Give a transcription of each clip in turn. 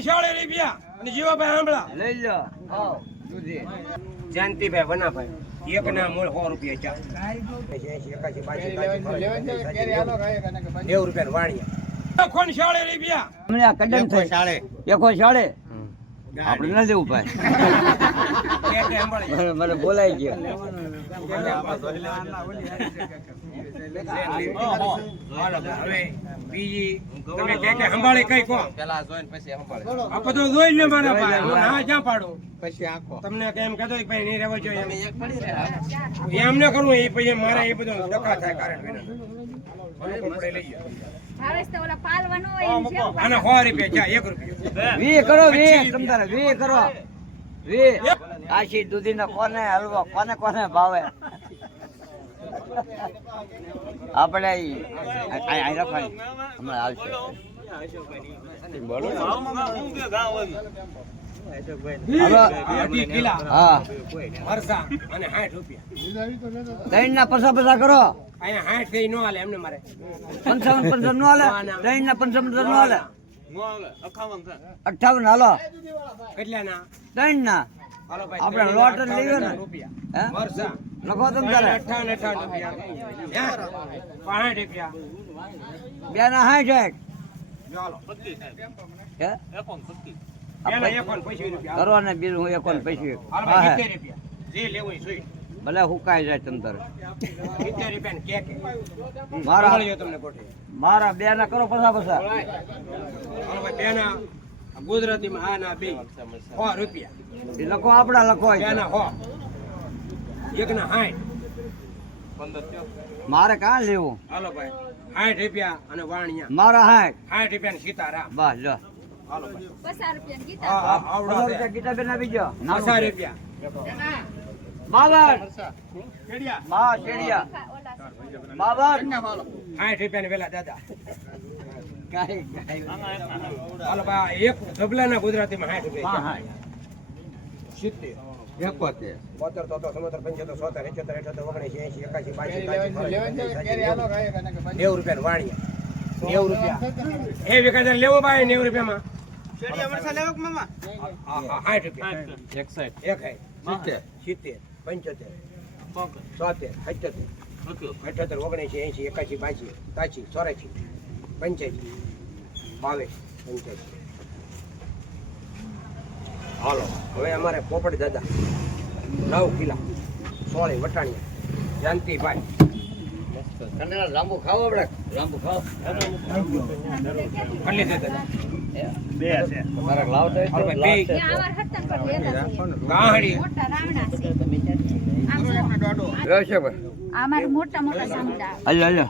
40 રૂપિયા અને જીવાભાઈ આંબળા લઈ લો દૂધી જયંતિભાઈ વનાભાઈ એક ના મૂળ 100 રૂપિયા ચા 90 રૂપિયા વાણિયા ખોન 40 રૂપિયા અમને આ કડમ થાય 140 આપણે ન દેવું ભાઈ મને બોલાઈ ગયો હવે બીજી તમે કે સંભાળી કઈ કો પેલા જોઈને પછી સંભાળે આ બધું જોઈ લે મારા ભાઈ હું ના જ્યાં પાડું પછી આખો તમને કેમ કહેતો કે ભાઈ નહીં રહેવો જોઈએ એક પડી રહે એમ ન કરું એ પછી મારે એ બધું ડકા થાય કારણ વિના મને કપડે લઈ ગયો ભાવેશ તો ઓલા પાલવાનો હોય એમ છે આના 100 રૂપિયા ચા 1 રૂપિયા 20 કરો 20 તમ તારે 20 કરો 20 આશી દૂધીના કોને હલવો કોને કોને ભાવે આપણે આ રખાય હમણાં આવશે બોલો હા મરસા અને 60 રૂપિયા દહીં ના પસા કરો અહીંયા 60 થઈ નો હાલે એમને મારે 55 નો હાલે દહીં ના 55 નો હાલે 58 હાલો કેટલાના દહીં ના હાલો ભાઈ આપણે લોટ લઈએ ને રૂપિયા મરસા લખો તમે તારે 58 રૂપિયા 65 રૂપિયા બે ના 60 ચાલો હે પેલા 51 રૂપિયા કરો ને બીજું હું 51 પૈસા હાલો ભાઈ 70 રૂપિયા જે લેવું એ જોઈ ભલે હુકાઈ જાય તમ તારે 70 રૂપિયા કેક મારા તમને કોઠે મારા બે ના કરો પસા હાલો ભાઈ બેના ગુજરાતીમાં આ ના બે 100 રૂપિયા એ લખો આપડા લખો બેના 100 એક ના 60 મારે કાં લેવું હાલો ભાઈ 60 રૂપિયા અને વાણિયા મારા 60 રૂપિયા ને સીતારામ બસ લો હાલો ભાઈ 50 રૂપિયા ગીતા હા હા આવડો છે ગીતા બેન ના બીજો 50 રૂપિયા બાવન કેડિયા મા શેડિયા બાવન 60 રૂપિયા ને વેલા દાદા કાઈ હાલો ભાઈ એક ધબલાના ગુજરાતીમાં 60 રૂપિયા હા 70 71 72 73 75 76 77 78 89 80 85 90 રૂપિયા વાણિયા 90 રૂપિયા એ વિકાસ લેવો ભાઈ 90 રૂપિયામાં શેડિયા મરસા લેવો કે મામા હા 60 રૂપિયા 61 70 75 75 77 78 79 80 81 82 83 84 85 22 હાલો હવે અમારે પોપટ દાદા 9 કિલા 16 વટાણિયા જાનતીભાઈ રાંબુ ખાવ આપણે રાંબુ ખાવ કેટલી છે દાદા બે છે મારે લાવતો હાલો ભાઈ બે ત્યાં આવાર હતન પર લેતા છે ગાહડી મોટા રાવણા છે આમ જો છે ભાઈ અમાર મોટા મોટા સામડા હાલો હાલો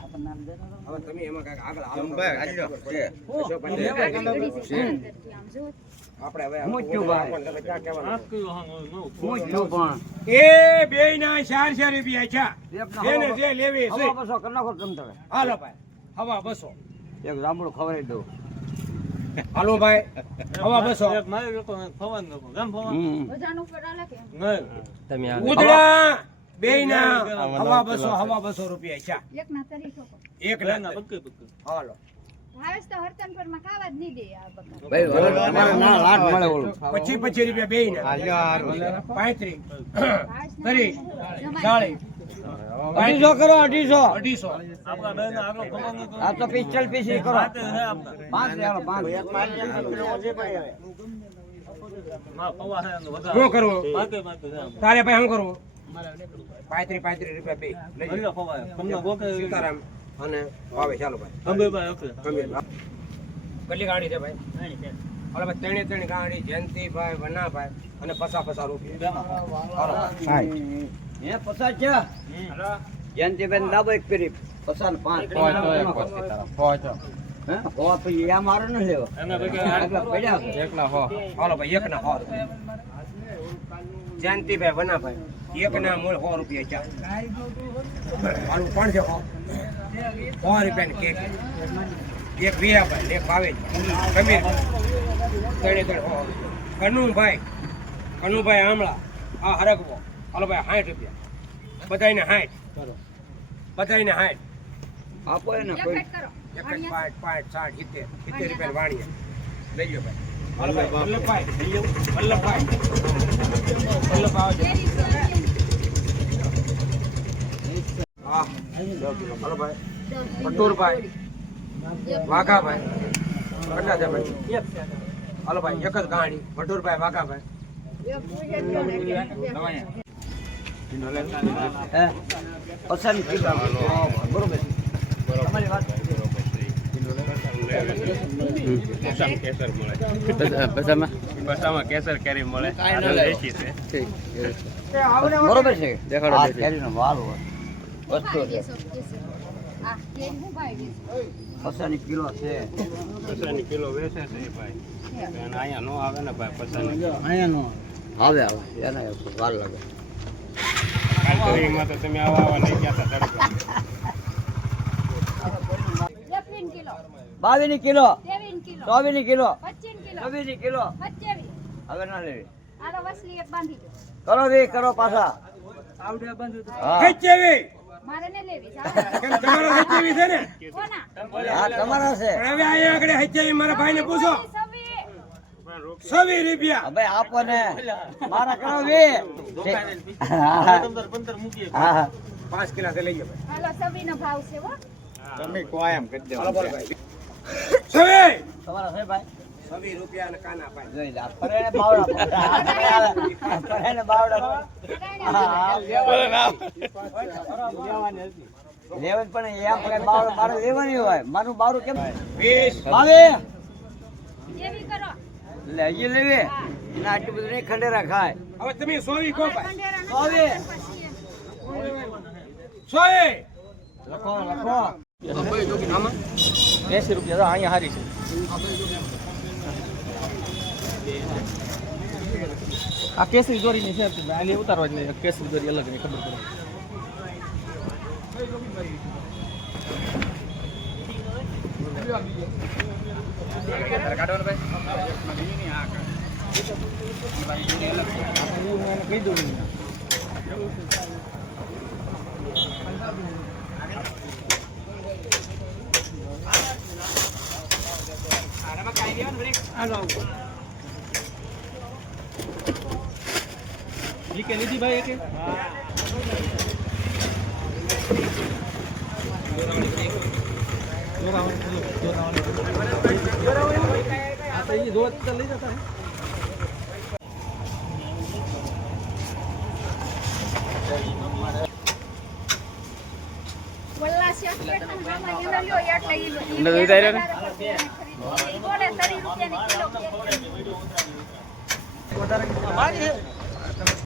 હવે તમે એમાં કાંઈક આગળ આવો આપણે હવે મૂક્યું ભાઈ. આપણને ક્યાં કહેવાનું હું છું પણ એ બે ના 400 રૂપિયા છે બેને જે લેવી છે હવા બસો કરી નાખો તમ તારે હાલો ભાઈ હવા 200 એક રાંબડું ખવડાવી દઉં હાલો ભાઈ હવા 200 બજાનું ઉપર આલે કે ઉધડા બે ના હવા 200 રૂપિયા છે એક ના તરીકો એક ના હાલો ભાવેશ તો હરતન પર માં ખાવા જ નહીં દે આ બકા ભાઈ વરસ તમારે ના લાટ મળે ઓલું 25 રૂપિયા બે ના 35 30 40 250 કરો 250 250 આ તો પિસ્ટલ પીસી કરો 5 હાલો 5 શું કરવું તારે ભાઈ શું કરવું 35 રૂપિયા બે લઈ જાઓ. સીતારામ અને ભાવે ચાલો ભાઈ કેટલી ગાડી છે ભાઈ હાલો ભાઈ ત્રણે ગાડી જયંતિભાઈ વનાભાઈ અને 50 રૂપિયા હાલો હે 50 છે જયંતિબેન દાબો એક પેરી 50 ને 5 હે ઓ પછી આ મારો ન લેવો એકલા પડ્યા છે. હાલો ભાઈ એક ના 100 રૂપિયા જયંતિભાઈ વનાભાઈ એક ના મૂળ 100 રૂપિયા ચા હાલું પણ છે 100 રૂપિયાની કેક એક વિયાભાઈ એક ભાવે કબીર ત્રણે કનુભાઈ આમળા આ હરકવો હાલો ભાઈ 60 રૂપિયા બધાને 60 આપો એને એક કોઈ ફેટ કરો એક જ 5 60 70 રૂપિયા વાણીયા લઈ લો ભાઈ વલ્લભભાઈ આવજો. હા હાલો ભાઈ. પટુરભાઈ વાઘાભાઈ કેટલા છે ભાઈ? હાલો ભાઈ એક જ ગાડી. પટુરભાઈ વાઘાભાઈ હે પસંદ કીધા બરોબર તમારી વાત કેસર કેરી મળે બરોબર છે. આ કેરીનો વાલ હોય વસ્તુ છે. પસાની કિલો છે. પચાસની કિલો વેચે છે ભાઈ. અને અહીંયા નો આવે ને ભાઈ પચાસની. અહીંયા નો આવે એને વાર લાગે. કાલકરીમાં તો તમે આવા લઈ ગયા હતા તડકો. 22 કિલો 24 ની કિલો 25 26 ની કિલો 27 હવે ના લેવી. આલો વસલી એક બાંધી દો. કરો વે કરો પાછા. હા હેચેવી મારે ને લેવી કેમ તમારો હેચેવી છે ને? કોના હા તમારા છે. પણ હવે અહીંયા આગળ હેચેવી મારા ભાઈને પૂછો. સવી 20 રૂપિયા. હવે આપો ને મારા કરો વે. હા 5 કિલો લઈ ગયો ભાઈ. હાલો સવી નો ભાવ છે હો. હાલો બોલો ભાઈ. સવી તમારા છે ભાઈ. 20 રૂપિયા અને કાના ભાઈ. જોઈ લે ફરેને બાવડા ફરેને બાવડા લેવન પણ એમ પણ બાવડું મારે લેવાની હોય. મારું બાવડું કેમ 20 ભાવે એવી કરો લે અહીં લેવી એના આટલું બધું નહીં ખંડેરા ખાય. હવે તમે 100 કહો ભાઈ. ખંડેરા સોએ લખો લખો 80 રૂપિયા અહીંયા હારી છે. આ કેસરી દોરીની છે આની ઉતારવા જ નહીં. કેસરી દોરી અલગ નહીં ખબર પડે. કઈ દોરી લીકે લીધી ભાઈ એક વલ્લા શેઠ કેટલા મામા એનો લ્યો એટલે ઈ લો. એનો લઈ જાય ને? ઈ બોલે 30 રૂપિયાની કિલો કેરી.